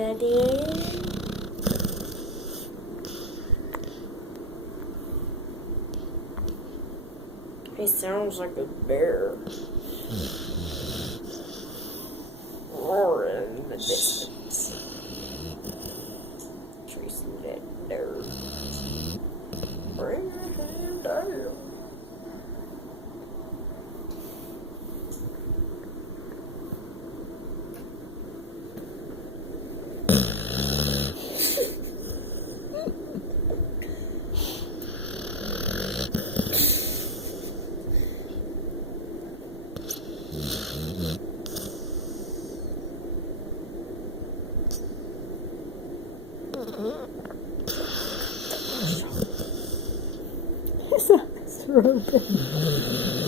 Daddy. He sounds like a bear. Roaring in the distance. Chasing that dirt. Bring your hand down. His eyes are open.